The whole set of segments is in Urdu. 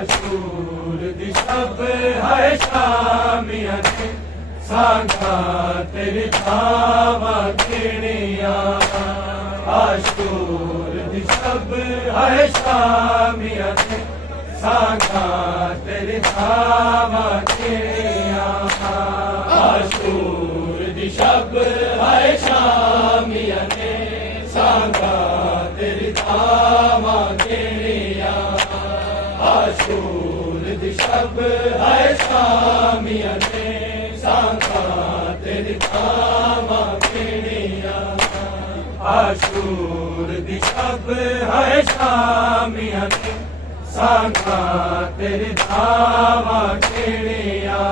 عاشور دی شب ہے شامیاں نے سانگا تیری تھاواں کھڑیاں عاشور دی شب ہے شامیاں نے سانگا تیری تھاواں کھڑیاں عاشور دی شب ہے شامیاں نے سانگا تیری تھاواں کھڑیاں عاشور دی شب ہے شامیاں نے سانگا تیری تھاواں کھڑیاں عاشور دی شب ہے شامیاں نے سانگا تیری تھاواں کھڑیاں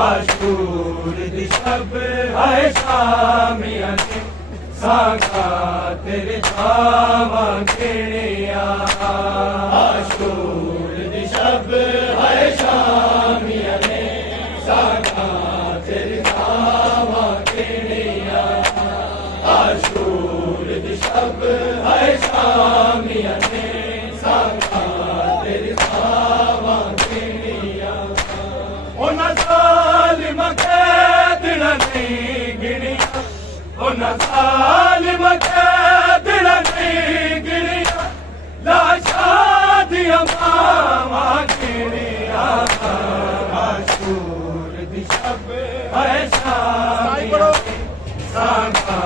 عاشور دی شب ہے شامیاں نے سانگا تیری تھاواں کھڑیاں عاشور دی شب ہے شامیاں نے سانگا تیری تھاواں کھڑیاں عاشور دی شب ہے شامیاں نے سانگا تیری تھاواں کھڑیاں انہاں ظالماں دے دلاں نہیں گنیاں انہاں ظالماں دے دلاں نہیں گنیاں لاشاں دیاں ماواں کھڑیاں عاشور دی شب ہے شامیاں نے سانگا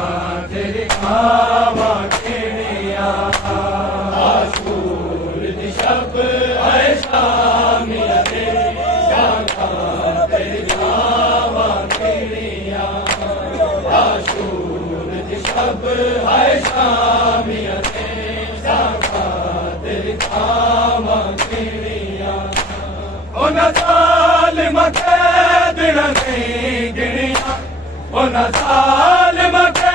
تیری تھاواں کھڑیاں عاشور دی شب ہے شامیاں نے سانگا تیری تھاواں کھڑیاں عاشور دی شب ہے شامیاں نے سانگا تیری تھاواں کھڑیاں انہاں ظالماں دے دلاں نہیں گنیاں انہاں ظالماں دے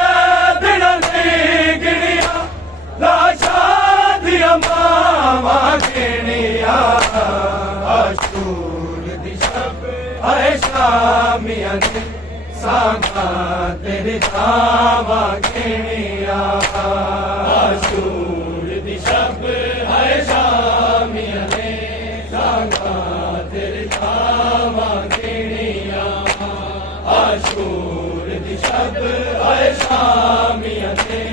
دلاں نہیں گنیاں لاشاں دیاں ماواں کھڑیاں عاشور دی شب ہے شامیاں نے سانگا تیری تھاواں کھڑیاں عاشور دی شب ہے شامیاں نے سانگا تیری تھاواں کھڑیاں عاشور دی شب ہے شامیاں نے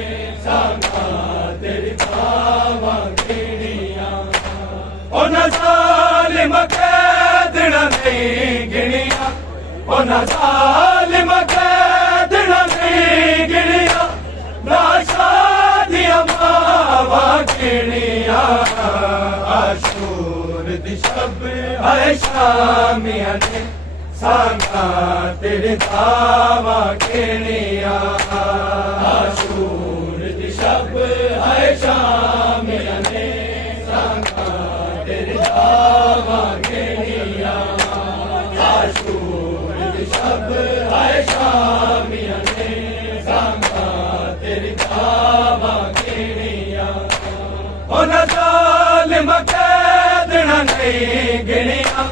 سانگا تیری تھاواں کھڑیاں انہاں ظالماں دے دلاں نہیں گنیاں انہاں ظالماں دے دلاں نہیں گنیاں لاشاں دیاں ماواں کھڑیاں عاشور دی شب ہے شامیاں نے سانگا تیری تھاواں کھڑیاں عاشور دی شب ہے شامیاں نے سانگا تیری تھاواں کھڑیاں عاشور دی شب ہے شامیاں نے سانگا تیری تھاواں کھڑیاں انہاں ظالماں دے دلاں نہیں گنیاں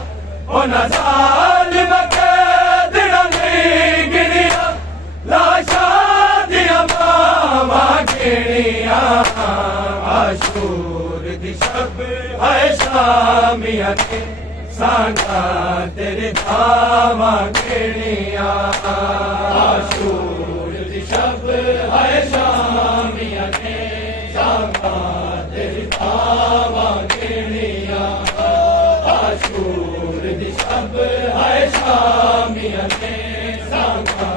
انہاں ظالماں دے دلاں نہیں گنیاں لاشاں دیاں ماواں کھڑیاں عاشور دی شب ہے شامیاں نے سانگا تیری تھاواں کھڑیاں عاشور دی شب ہے شامیاں نے سانگا تیری تھاواں کھڑیاں عاشور دی شب ہے شامیاں نے سانگا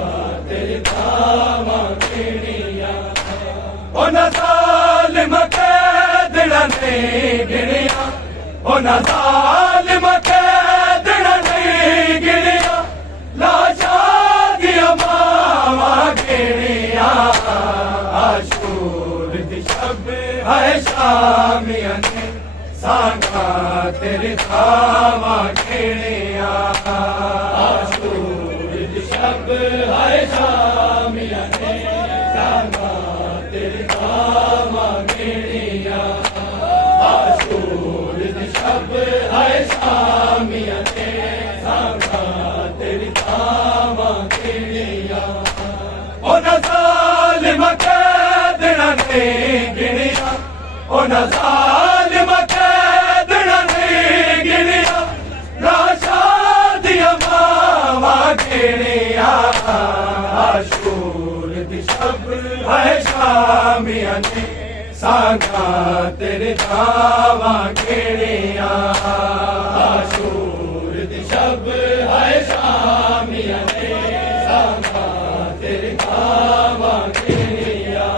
تیری تھاواں کھڑیاں انہاں ظالماں دے دلاں نہیں گنیاں انہاں ظالماں دے دلاں نہیں گنیاں لاشاں دیاں ماواں کھڑیاں عاشور دی شب ہے شامیاں نے سانگا تیری تھاواں کھڑیاں عاشور دی شب ہے شامیاں نے سانگا تیری تھاواں کھڑیاں عاشور دی شب ہے شامیاں نے سانگا تیری تھاواں کھڑیاں انہاں ظالماں دے دلاں نہیں گنیاں انہاں ظالماں دے دلاں نہیں نے سانگا تیرے تھاواں کیڑیاں عاشور دی شب ہائے شامیاں نے سانگا تیرے تھاواں کیڑیاں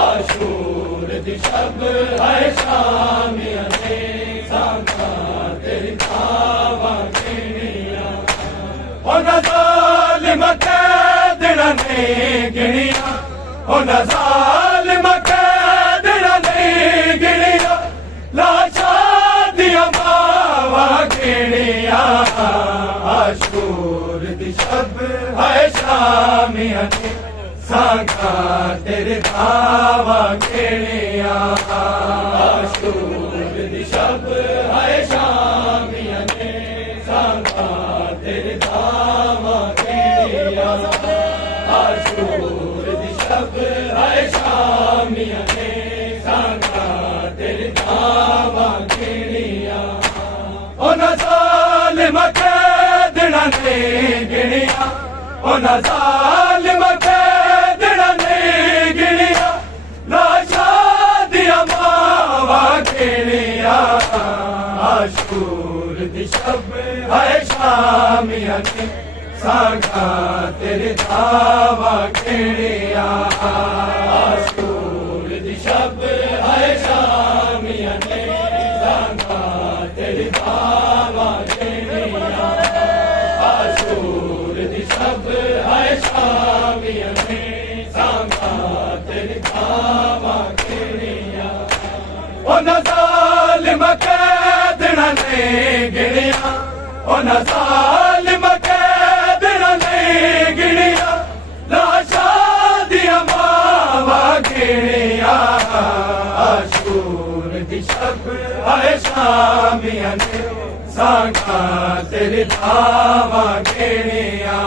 عاشور دی شب ہائے شامیاں نے سانگا تیرے تھاواں کیڑیاں انہاں ظالم قیدیاں نے گنیاں انہاں ظالم قیدیاں نے گنیاں لاشاں دیاں ماواں گنیاں عاشور دی شب ہائے شامیاں نے سانگا تیرے تھاواں گنیاں عاشور دی شب ہائے شامیاں نے سانگا تیرے تھاواں گنیاں عاشور دی شب ہائے شامیاں نے سانگا تیرے تھاواں گنیاں انہاں ظالم قیدیاں نے گنیاں انہاں ظالم قیدیاں نے گنیاں لاشاں دیاں ماواں گنیاں عاشور دی شب ہائے شامیاں نے سانگا تیرے تھاواں کیڑیاں عاشور دی شب ہائے شامیاں نے سانگا تیرے تھاواں کیڑیاں عاشور دی شب ہائے شامیاں نے سانگا تیرے تھاواں کیڑیاں انہاں ظالم قیدیاں نے گنیاں انہاں ظالم قیدیاں نے گنیاں لاشاں دیاں ماواں گنیاں عاشور دی شب ہائے شامیاں نے سانگا تیرے تھاواں گنیاں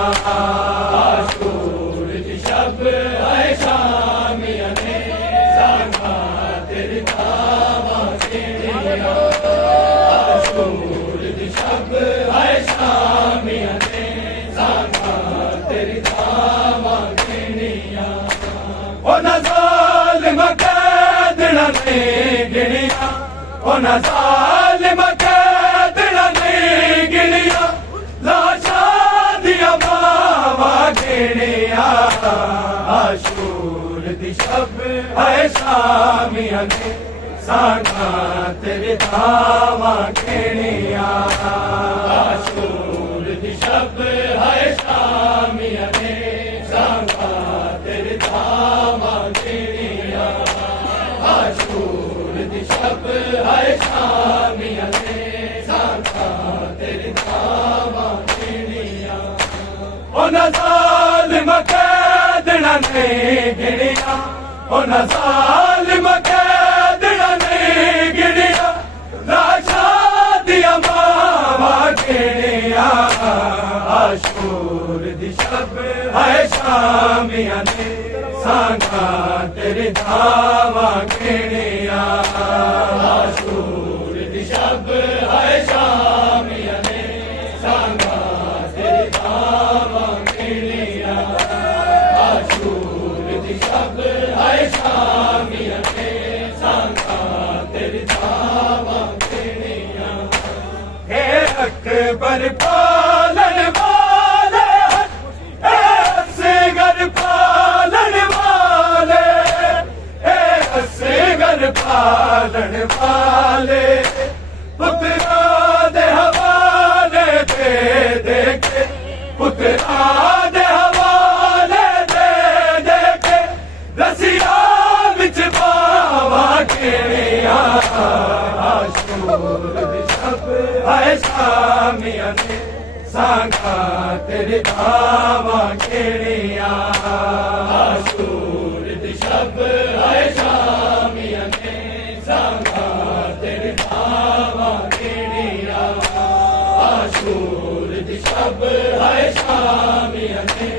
عاشور دی شب ہائے شامیاں نے سانگا تیرے تھاواں گنیاں عاشور دی شب ہائے شامیاں نے سانگا تیرے تھاواں گنیاں انہاں ظالم قیدیاں نے گنیاں انہاں ظالم قیدیاں نے گنیاں لاشاں دیاں ماواں گنیاں عاشور دی شب ہائے شامیاں نے سانگا تیرے تھاواں گنیاں عاشور دی شب ہائے شامیاں نے سانگا تیرے تھاواں گنیاں عاشور دی شب ہائے شامیاں نے سانگا تیرے تھاواں گنیاں انہاں ظالم قیدیاں نے گنیاں انہاں ظالم قیدیاں نے گنیاں لاشاں دیاں ماواں گنیاں عاشور دی شب ہائے شامیاں نے سانگا تیرے تھاواں گنیاں عاشور دی شب ہائے شامیاں نے سانگا تیرے تھاواں گنیاں عاشور دی شب ہائے شامیاں نے سانگا تیرے تھاواں گنیاں اے اکبر پالن والے اے اصغر پالن والے اے اصغر پالن والے پتراں دے حوالے دے دے کے پتراں دے حوالے دے دے کے رسیاں وچ باواں گنیاں عاشور دی شب ہائے شامیاں نے سانگا تیرے تھاواں گنیاں عاشور دی شب ہائے شامیاں نے سانگا تیرے تھاواں گنیاں عاشور دی شب ہائے شامیاں نے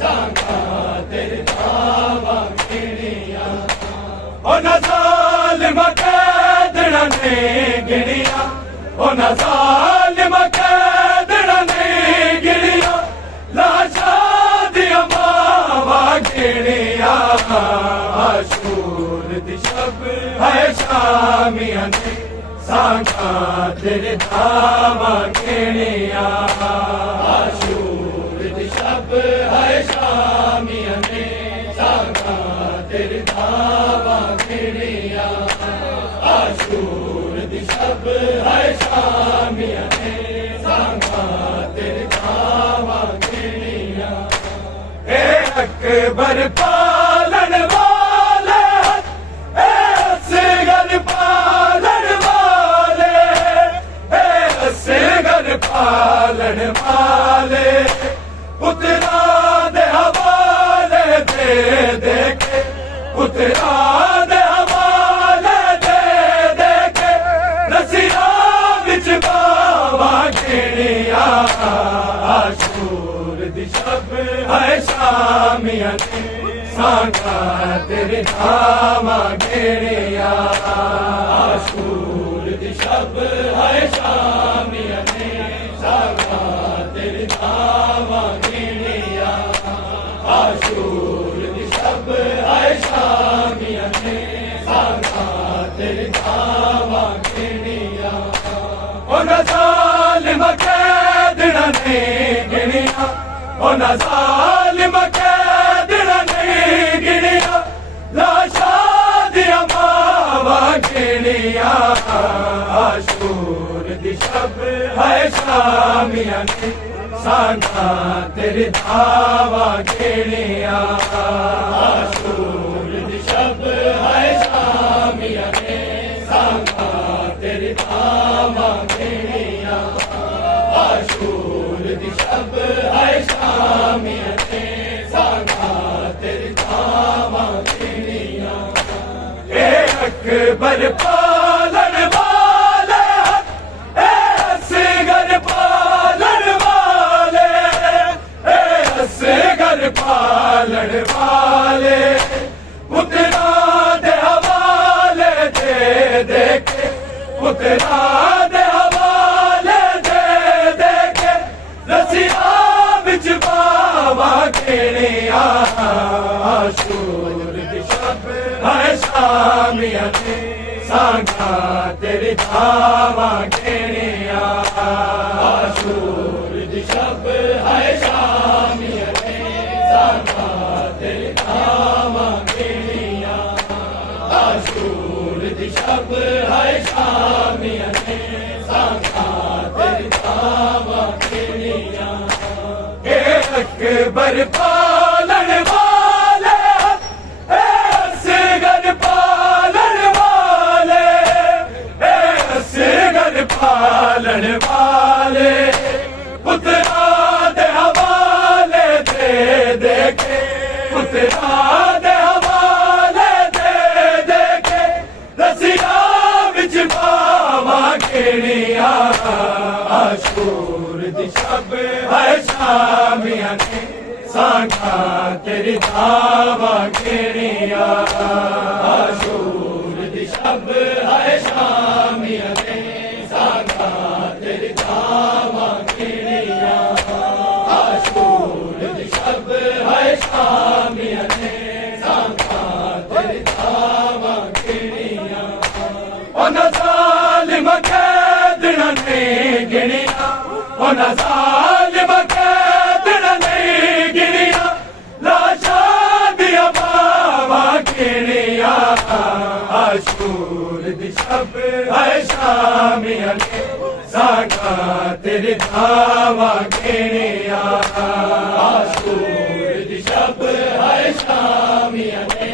سانگا تیرے تھاواں گنیاں انہاں ظالم قیدیاں نے گنیاں انہاں ظالم قیدیاں نے گنیاں لاشاں دیاں ماواں گنیاں عاشور شامیاں نے سانگاں تیرے دھاواں کھیڑیاں عاشور دی شب ہے شامیاں نے سانگاں تیرے دھاواں کھیڑیاں عاشور دی شب ہے شامیاں نے سانگاں تیرے دھاواں کھیڑیاں اے اکبر پالن والے اے اصغر پالن والے اے اصغر پالن والے پترا دے حوالے دے دے کے پترا دے حوالے دے دے کے رسیاں وچ باواں گھڑیاں عاشور دی شب ہے شامیاں نے سانگاں تیرے دھاواں گھڑیاں عاشور دی شب ہے شامیاں نے سانگاں تیرے دھاواں گھڑیاں عاشور دی شب ہے شامیاں نے سانگاں تیرے دھاواں گھڑیاں انہاں ظالم قیدیاں نہیں گنیاں انہاں ظالم قیدیاں نہیں گنیاں لاشاں دیاں ماواں گنیاں عاشور دی شب ہے شامیاں نے سانگاں تیرے دھاواں گھڑیاں عاشور دی شب ہے شامیاں نے سانگاں تیرے دھاواں گھڑیاں عاشور دی شب ہے شامیاں نے سانگاں تیرے دھاواں گھڑیاں اے اکبر پالن والے اے اصغر پالن والے اے اصغر پالن والے پترا دے حوالے دے دے کے پترا دے حوالے دے دے کے رسیاں وچ باواں گھڑیاں عاشور دی شب ہے شامیاں نے سانگاں تیرے دھاواں گھڑیاں عاشور دی شب ہے شامیاں نے سانگاں تیرے دھاواں گھڑیاں عاشور دی شب ہے شامیاں نے سانگاں تیرے دھاواں گھڑیاں اے اکبر پالن والے اے اصغر پالن والے اے اصغر پالن والے پترا دے حوالے دے دے کے پترا دے حوالے دے دے کے رسیاں وچ باواں گھڑیاں عاشور دی شب ہے شامیاں نے سانگاں تیرے دھاواں گھڑیاں عاشور دی شب ہے شامیاں نے سانگاں تیرے دھاواں گھڑیاں عاشور دی شب ہے شامیاں نے سانگاں تیرے دھاواں گھڑیاں انہاں ظالم قیدیاں نہیں گنیاں انہاں ظالم قیدیاں نہیں گنیاں لاشاں دیاں باواں گھڑیاں عاشور دی شب ہے شامیاں نے سانگاں تیرے دھاواں گھڑیاں عاشور دی شب ہے شامیاں نے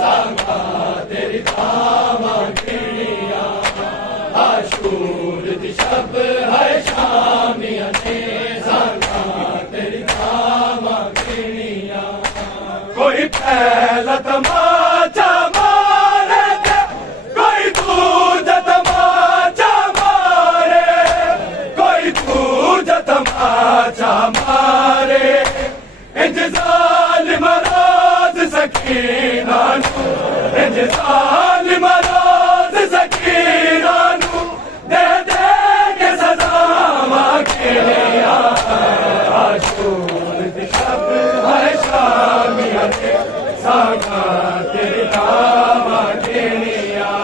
سانگاں تیرے دھاواں گھڑیاں عاشور دی شب ہے شامیاں نے سانگاں تیرے دھاواں گھڑیاں کوئی پہلا تماچا مارے تے کوئی دوجا تماچا مارے کوئی دوجا تماچا مارے انج ظالم راز سکینہ نو انج ظالم راز سکینہ نو دے دے کے سزاواں گھڑیاں عاشور دی شب ہے شامیاں نے سانگاں تیرے دھاواں گھڑیاں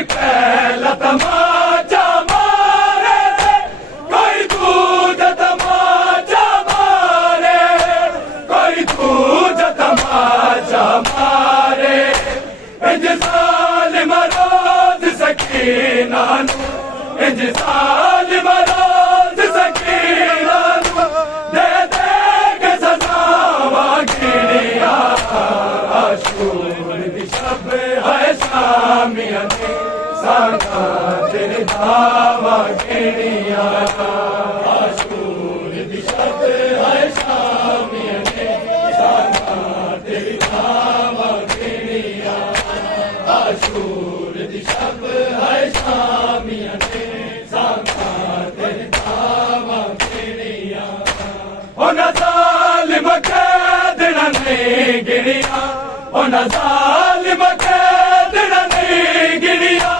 کوئی پہلا تماچا مارے کوئی دوجا تماچا مارے کوئی دوجا تماچا مارے انج ظالم روز سکینہ نو انج ظالم روز سکینہ نو دے دے کے سزاواں گھڑیاں عاشور دی شب ہے شامیاں دے سانگاں تیرے دھاواں گھڑیاں عاشور دی شب ہے شامیاں دے سانگاں تیرے دھاواں گھڑیاں عاشور دی شب ہے شامیاں دے سانگاں تیرے دھاواں گھڑیاں انہاں ظالم قیدیاں نہیں گنیاں انہاں ظالم قیدیاں نہیں گنیاں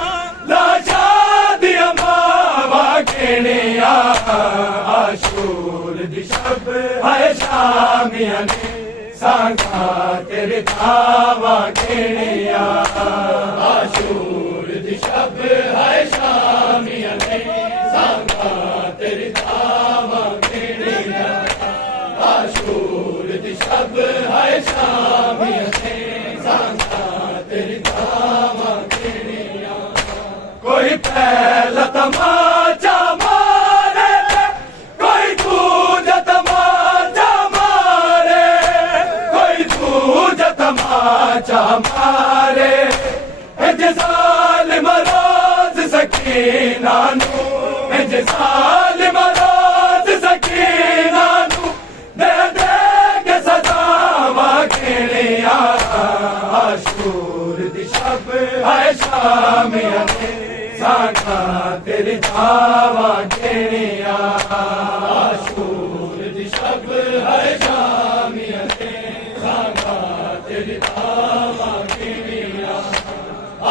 لاشاں دیاں ماواں گنیاں عاشور دی شب ہے شامیاں دے سانگاں تیرے دھاواں گھڑیاں عاشور دی شب ہے شامیاں دے سانگاں تیرے دھاواں گھڑیاں عاشور دی شب ہے شامیاں دے سانگاں تیرے دھاواں گھڑیاں کوئی پہلا تماچا مارے کوئی دوجا تماچا مارے کوئی دوجا تماچا مارے انج ظالم روز سکینہ نو انج ظالم روز سکینہ نو دے دے کے سزاواں گھڑیاں عاشور دی شب ہے شامیاں دے سانگاں تیرے دھاواں گھڑیاں عاشور دی شب ہے شامیاں دے سانگاں تیرے دھاواں گھڑیاں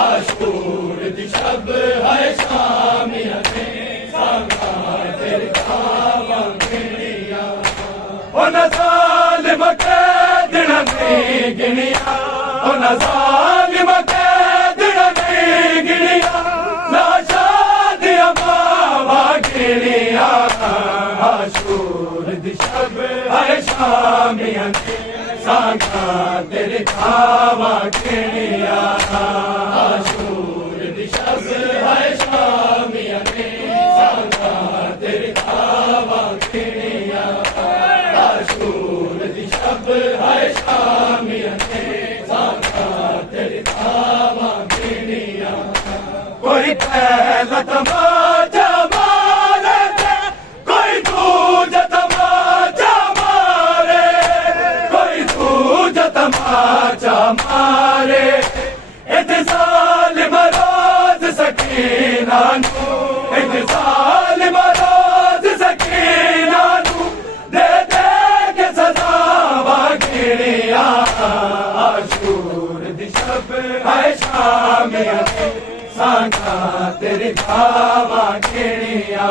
عاشور دی شب ہے شامیاں دے سانگاں تیرے دھاواں گھڑیاں انہاں ظالم قیدیاں نہیں گنیاں انہاں ظالم قیدیاں نہیں گنیاں لاشاں دیاں ماواں گھڑیاں عاشور دی شب ہے شامیاں دے سانگاں تیرے دھاواں گھڑیاں عاشور دی شب ہے شامیاں دے سانگاں تیرے دھاواں گھڑیاں عاشور دی شب ہے شامیاں دے سانگاں تیرے دھاواں گھڑیاں کوئی پہلا تماچا مارے کوئی دوجا تماچا مارے کوئی دوجا تماچا مارے انج ظالم روز سکینہ نو انج ظالم روز سکینہ نو دے دے کے سزاواں گھڑیاں عاشور دی شب ہے شامیاں دے سانگاں تیرے دھاواں گھڑیاں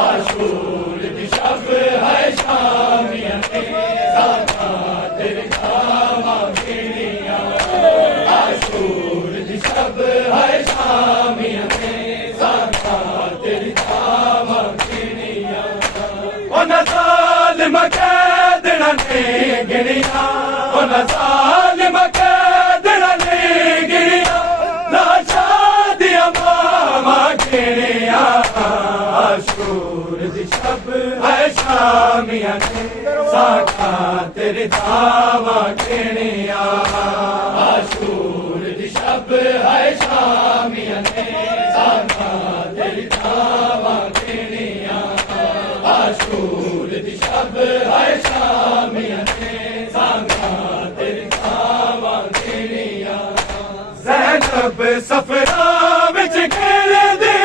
عاشور دی شب ہے شامیاں دے سانگاں تیرے دھاواں گھڑیاں عاشور دی شب ہے شامیاں دے سانگاں تیرے دھاواں گھڑیاں انہاں ظالم قیدیاں نہیں گنیاں انہاں ظالم قیدیاں نہیں گنیاں لاشاں دیاں ماواں گھڑیاں عاشور دی شب ہے شامیاں دے سانگاں تیرے دھاواں گھڑیاں عاشور دی شب ہے شامیاں دے سانگاں تیرے دھاواں گھڑیاں عاشور دی شب ہے شامیاں دے سانگاں تیرے دھاواں گھڑیاں زینب صفرا وچ گھر دی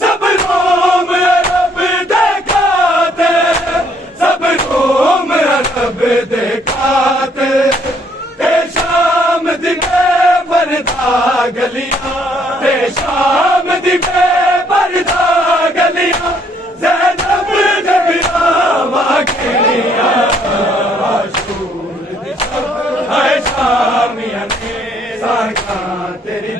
سب روم عرب دے قاتل سب روم عرب دے قاتل تے شام دی بے پردہ گلیاں تے شام دی بے پردہ گلیاں زینب جگراواں گھڑیاں عاشور دی شب ہے شامیاں دے سانگاں تیرے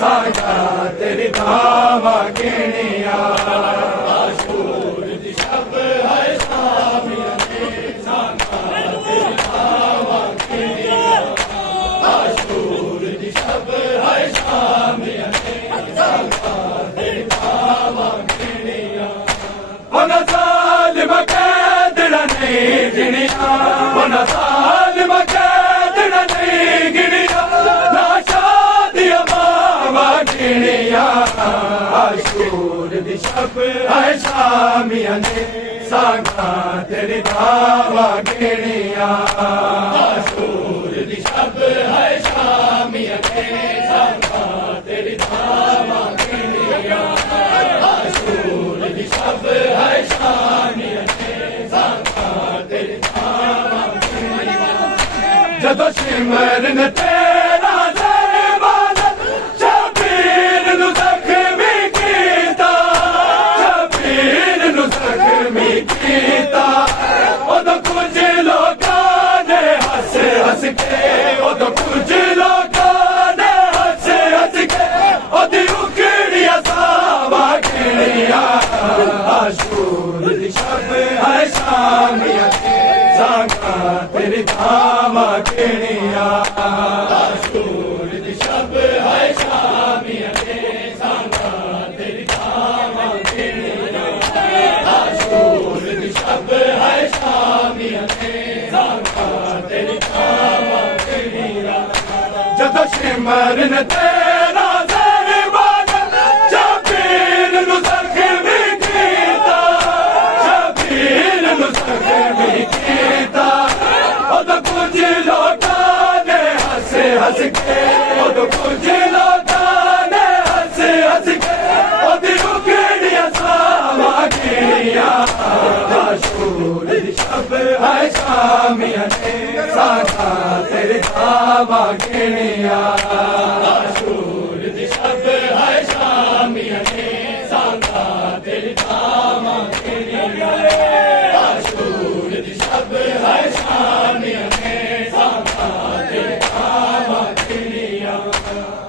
ساگا تیری دعوا گھنیا عاشور دی شب ہے شامیاں نے سانگا تیری دعوا گھنیا عاشور دی شب ہے شامیاں نے سانگا تیری دعوا گھنیا اونا ظالم قیدڑا نہیں گھنیا اونا ظالم قیدڑا نہیں گھنیا لاشا دیا ماوا گھنیا عاشور دی شب ہے شامیاں نے سانگا تیری دعوا گھنیا عاشور دی شب ہے شامیاں نے سانگا تیری دعوا گھنیا عاشور دی شب ہے شامیاں نے سانگا تیری دعوا گھنیا جدو شمر نے تیرا دربار شبیر نو زخمی کیتا شبیر نو زخمی کیتا ادو کچھ لوکاں نے ہس ہس کے ادو کچھ لوکاں نے ہس ہس کے ادی اکڑیا ساوا گھنیا عاشور دی شب ہے شامیاں سانگا تیری دعوا گھنیا عاشور دی شب ہے شامیاں نے سانگا تیری دعوا گھنیا عاشور دی شب ہے شامیاں نے سانگا تیری دعوا گھنیا جدو شمر نے تیرا دربار شبیر نو زخمی کیتا شبیر نو زخمی کیتا ادو کچھ لوکاں نے ہس ہس کے ادو کچھ لوکاں نے ہس ہس کے ادی اکڑیا ساوا گھنیا عاشور دی شب ہے شامیاں نے سانگا تیری دعوا گھنیا عاشور دی شب ہے شامیاں نے سانگا تیری دعوا گھنیا عاشور دی شب ہے شامیاں نے سانگا تیری دعوا گھنیا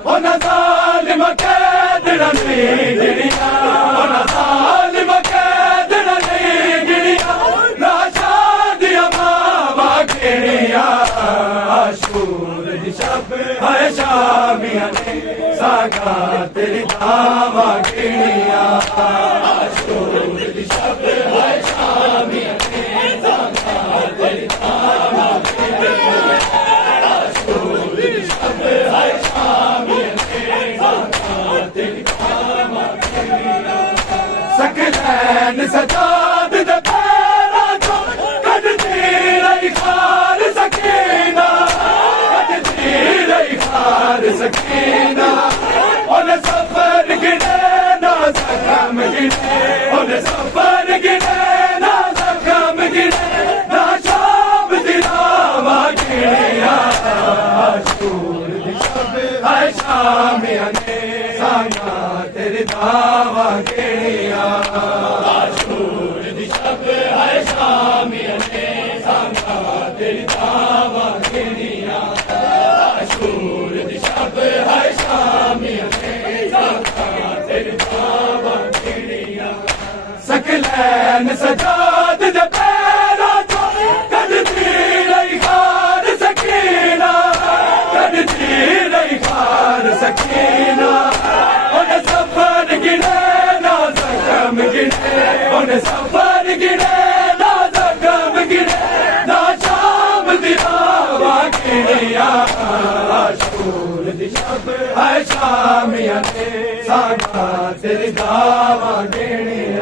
اونا ظالم قیدڑا نہیں گھنیا اونا ظالم قیدڑا نہیں گھنیا لاشا دیا ماوا گھنیا عاشور دی شب ہے شامیاں نے سانگا تیری دعوا گھنیا عاشور دی شب ہے شامیاں نے سانگا تیری دعوا گھنیا عاشور دی شب ہے شامیاں نے سانگا تیری دعوا گھنیا سکلین سجاد دے پیراں چوں کڈدی رہی خار سکینہ کڈدی رہی خار سکینہ اونے سفر گنے نہ زخم گنے اونے سفر گنے نہ زخم گنے نہ شام دی دعوا گھنیا عاشور دی شب ہے شامیاں نے سانگا تیری دعوا گھنیا عاشور دی شب ہے شامیاں نے سانگا تیری دعوا گھنیا عاشور دی شب ہے شامیاں نے سانگا تیری دعوا گھنیا سکلین سجاد دے پیراں چوں کڈدی رہی خار سکینہ کڈدی رہی خار سکینہ اونے سفر گنے نہ زخم گنے اونے سفر گنے نہ زخم گنے نہ شام دی دعوا گھنیا عاشور دی شب ہے شامیاں نے سانگا تیری دعوا گھنیا